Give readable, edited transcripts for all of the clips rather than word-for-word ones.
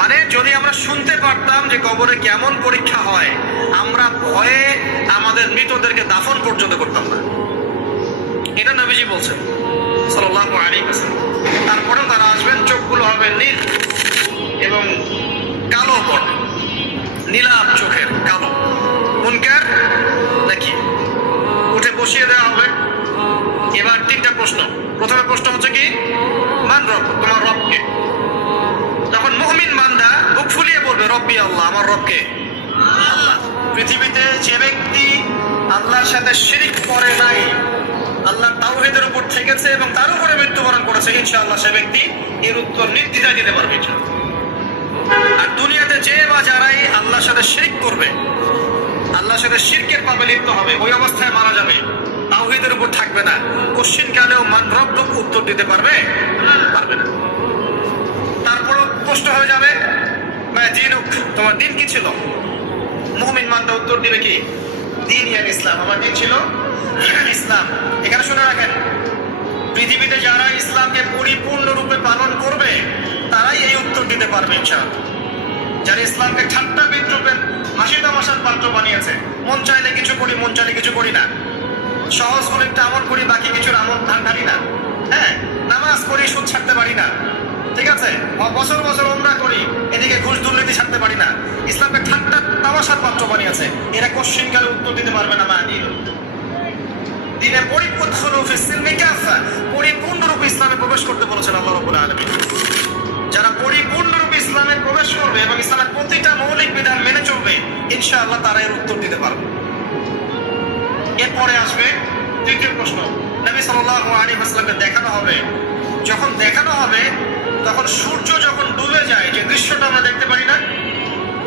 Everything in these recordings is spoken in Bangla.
মানে যদি আমরা শুনতে পারতাম যে কবরে কেমন পরীক্ষা হয়, আমরা ভয়ে আমাদের মৃতদেরকে দাফন পর্যন্ত করতাম না। এটা নবীজি বলছেন সাল্লাল্লাহু আলাইহি ওয়াসাল্লাম। তারপরে তারা আসবেন, চোখগুলো হবে নীল এবং কালো পড়ে, নীলাভ চোখের কালো। মুনকার নাকি উঠে বসিয়ে দেওয়া হবে। এবার তিনটা প্রশ্ন। প্রথমে প্রশ্ন হচ্ছে কি, মান রব, তোমার রবকে। তখন মুমিন বান্দা বুক ফুলিয়ে বলবে রব্বি আল্লাহ, আমার রবকে আল্লাহ। পৃথিবীতে যে ব্যক্তি আল্লাহর সাথে শিরিক করে নাই, আল্লাহর তাওহীদের উপর থেকেছে এবং তার উপরে মৃত্যুবরণ করেছে, ইনশাআল্লাহ সে ব্যক্তি এর উত্তর নির্দ্বিধায় দিতে পারবে ইনশাআল্লাহ। আর দুনিয়াতে যে বা যারাই আল্লাহর সাথে শিরক করবে, আল্লাহর সাথে শিরকের পাপে লিপ্ত হবে, ওই অবস্থায় মারা যাবে, তাওহীদের উপর থাকবে না, কোশ্চিন কালেও মান রব্বুক উত্তর দিতে পারবে না। তারপরও প্রশ্ন হয়ে যাবে মা দীনুক, তোমার দিন কি ছিল? মুমিন বান্দা উত্তর দিবে কি, দিন ইয়াল ইসলাম, আমার দিন ছিল ইসলাম। এখানে শুনে রাখেন, পৃথিবীতে যারা ইসলামকে পরিপূর্ণরূপে পালন করবে তারাই এই উত্তর দিতে পারবে ইনশাআল্লাহ। যারা ইসলামকে ঠাট্টা বিদ্রুপের হাসি তামাশার পাত্র বানিয়েছে, মন চাইলে কিছু করি, মন চাইলে কিছু করি না, সহজ করে একটা আমল করি, বাকি কিছুর আমল ধারি না, হ্যাঁ, নামাজ করি, সুদ ছাড়তে পারি না, ঠিক আছে, বছর বছর ওমরা করি, এদিকে ঘুষ দুর্নীতি ছাড়তে পারি না, ইসলামকে ঠাট্টা তামাশার পাত্র বানিয়েছে, এরা কোশ্চিন কালে উত্তর দিতে পারবে না। দিনে পরিপূর্ণরূপে ইসলামে প্রবেশ করতে বলেছেন আল্লাহ রাব্বুল আলামিন। যারা পরিপূর্ণরূপে ইসলামে প্রবেশ করবে এবং ইসলামের প্রতিটা মৌলিক বিধান মেনে চলবে, ইনশাআল্লাহ তারা এর উত্তর দিতে পারবে। এরপরে আসবে তৃতীয় প্রশ্ন। নবী সাল্লাল্লাহু আলাইহি ওয়াসাল্লামকে দেখানো হবে, যখন দেখানো হবে তখন সূর্য যখন ডুবে যায়, যে দৃশ্যটা আমরা দেখতে পারি না,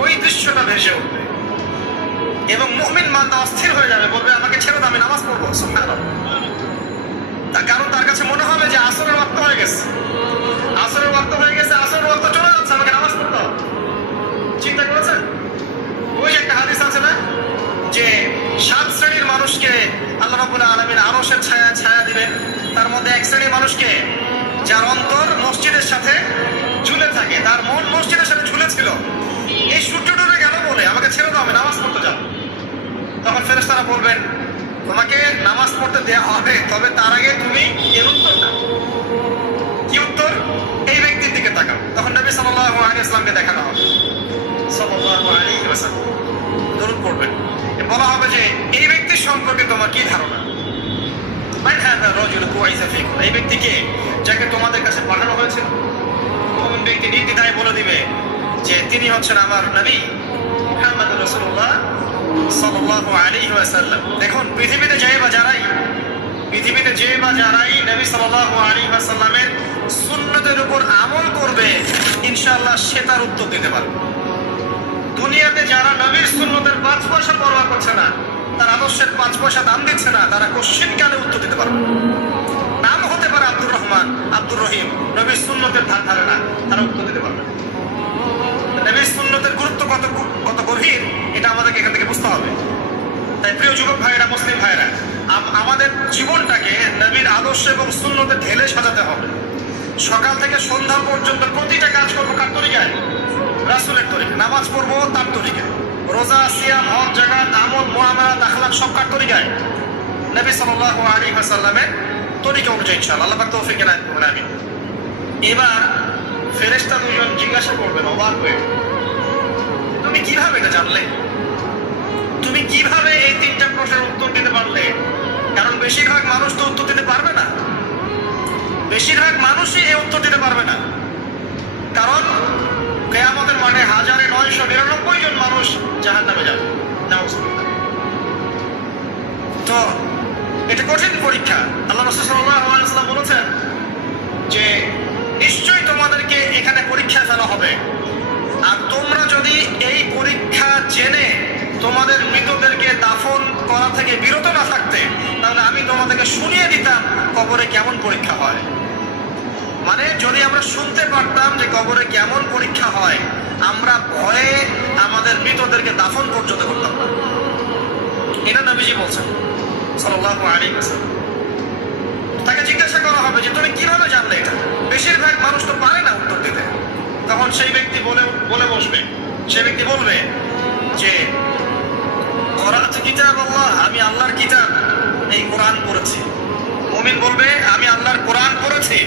ওই দৃশ্যটা ভেসে উঠবে এবং মুমিন বান্দা অস্থির হয়ে যাবে, বলবে আমাকে ছেড়ে দাও, আমি নামাজ পড়বো। সুবহানাল্লাহ। তার কারণ তার কাছে মনে হবে যে আসরের ওয়াক্ত হয়ে গেছে, আসরের ওয়াক্ত হয়ে গেছে, আসরের ওয়াক্ত চলে যাচ্ছে, আমাকে নামাজ পড়তে হবে। চিন্তা করেছেন? ওই যে একটা হাদিস আছে না, যে 7 শ্রেণীর মানুষকে আল্লাহ রাব্বুল আলামিন আরশের ছায়া দিবেন। তার মধ্যে এক শ্রেণীর মানুষকে, যার অন্তর মসজিদের সাথে ঝুলে থাকে, তার মন মসজিদের সাথে ঝুলে ছিল, এই সূর্য ডুবে গেল বলে আমাকে ছেড়ে দাও, আমি নামাজ পড়তে যাব। তখন ফেরেশতারা বলবেন তোমাকে নামাজ পড়তে দেওয়া হবে, তবে তার আগে তুমি এর উত্তর দাও। কি উত্তর? এই ব্যক্তির দিকে তাকাও। তখন নবী সাল্লাল্লাহু আলাইহি ওয়াসাল্লামকে দেখানো হবে, সাল্লাল্লাহু আলাইহি ওয়াসাল্লাম দরুদ পড়বেন। বলা হবে যে এই ব্যক্তির সম্পর্কে তোমার কি ধারণা? মান হাযা রাজুল বুইসা ফীকুম, এই ব্যক্তিকে যাকে তোমাদের কাছে পাঠানো হয়েছিল। মুমিন ব্যক্তি নির্দ্বিধায় বলে দিবে যে তিনি হচ্ছেন আমার নবী মুহাম্মদুর রাসূলুল্লাহ সাল্লাল্লাহু আলাইহি ওয়াসাল্লাম। দেখুন, পৃথিবীতে যে বা যারাই নবী সাল্লাল্লাহু আলাইহি ওয়াসাল্লামের সুন্নতের উপর আমল করবে, ইনশাআল্লাহ সে তার উত্তর দিতে পারবে। দুনিয়াতে যারা নবীর সুন্নতের 5 পয়সা পরোয়া করছে না, তার আদর্শের 5 পয়সা দাম দিচ্ছে না, তারা কোশ্চিন কালে উত্তর দিতে পারবে। নাম হতে পারে আব্দুর রহমান, আব্দুর রহিম, নবীর সুন্নতের ধার ধারে না, তারা উত্তর দিতে পারবে। নবীর সুন্নতের গুরুত্ব কত গভীর, এটা আমাদেরকে এখান থেকে বুঝতে হবে। তাই প্রিয় যুবক ভাইয়েরা, মুসলিম ভাইয়েরা, আমাদের জীবনটাকে নবীর আদর্শ এবং সুন্নতে ঢেলে সাজাতে হবে। সকাল থেকে সন্ধ্যা পর্যন্ত প্রতিটা কাজ করবো কার তরিকায়? রাসূলের তরিকায়। নামাজ পড়বো তার তরিকায়, রোজা, সিয়াম, হজ, যাকাত, আমল, মুআমালাত, আখলাক সব কার তরিকায়? নবী সাল্লাল্লাহু আলাইহি ওয়াসাল্লামের তরিকা অনুযায়ী ইনশাআল্লাহ। আল্লাহ পাক তৌফিক এনায়েত করুন, আমিন। এবার ফেরেশতা দুজন জিজ্ঞাসা করবেন অবাক হয়ে, তুমি কিভাবে এটা জানলে? তুমি কিভাবে এই 3টা প্রশ্নের উত্তর দিতে পারলে? কারণ বেশিরভাগ মানুষ তো উত্তর দিতে পারবে না, বেশিরভাগ মানুষই এই উত্তর দিতে পারবে না। কারণ কিয়ামতের মাঠে 1999 জন মানুষ জাহান্নামে যাবে। তো এটা কঠিন পরীক্ষা। আল্লাহ রাসূল সাল্লাল্লাহু আলাইহি ওয়াসাল্লাম বলেছেন যে নিশ্চয়ই তোমাদেরকে এখানে পরীক্ষা ফেলা হবে, আর তোমরা যদি এই পরীক্ষা জেনে তোমাদের মৃতদেরকে দাফন করা থেকে বিরত না থাকতে, তাহলে আমি তোমাদেরকে শুনিয়ে দিতাম কবরে কেমন পরীক্ষা হয়। মানে যদি আমরা শুনতে পারতাম যে কবরে কেমন পরীক্ষা হয়, আমরা ভয়ে আমাদের মৃতদেরকে দাফন পর্যন্ত করতাম না। এটা নবীজি বলছেন সাল্লাল্লাহু আলাইহি ওয়াসাল্লাম। তাকে জিজ্ঞাসা করা হবে যে তুমি কিভাবে জানলে এটা? বেশিরভাগ মানুষ তো পারে না উত্তর দিতে। তখন সেই ব্যক্তি বলে বলে বসবে, সেই ব্যক্তি বলবে যে করাত কিতাব আল্লাহ, আমি আল্লাহর কিতাব এই কোরআন পড়েছি। মুমিন বলবে আমি আল্লাহর কোরআন পড়েছি।